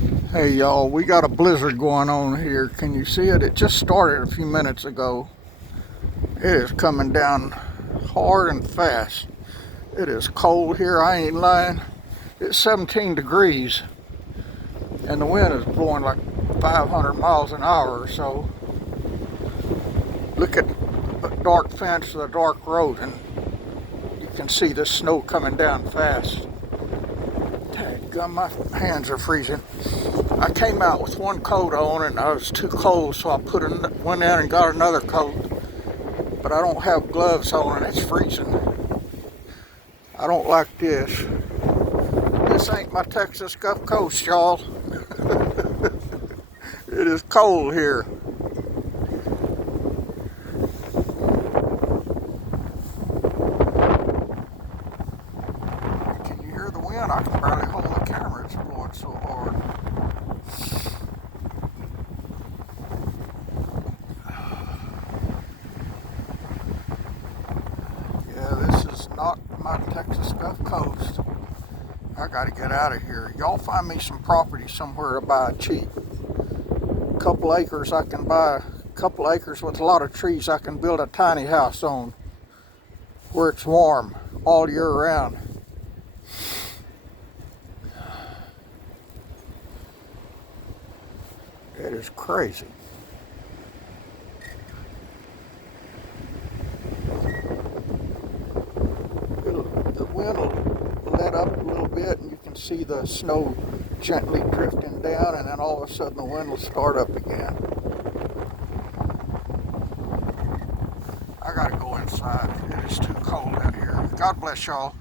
Hey y'all, we got a blizzard going on here. Can you see it? It just started a few minutes ago. It is coming down hard and fast. It is cold here, I ain't lying. It's 17 degrees and the wind is blowing like 500 miles an hour or so. Look at the dark fence, the dark road, and you can see the snow coming down fast. Dadgum, my hands are freezing. I came out with one coat on and I was too cold, so I went in and got another coat. But I don't have gloves on and it's freezing. I don't like this. This ain't my Texas Gulf Coast, y'all. It is cold here. Can you hear the wind? I can barely hold the camera. It's blowing so hard. Yeah, this is not my Texas Gulf Coast. I gotta get out of here. Y'all find me some property somewhere to buy cheap. A couple acres I can buy. A couple acres with a lot of trees I can build a tiny house on where it's warm all year round. It is crazy. The wind will let up a little bit and you can see the snow gently drifting down, and then all of a sudden the wind will start up again. I gotta go inside. It is too cold out here. God bless y'all.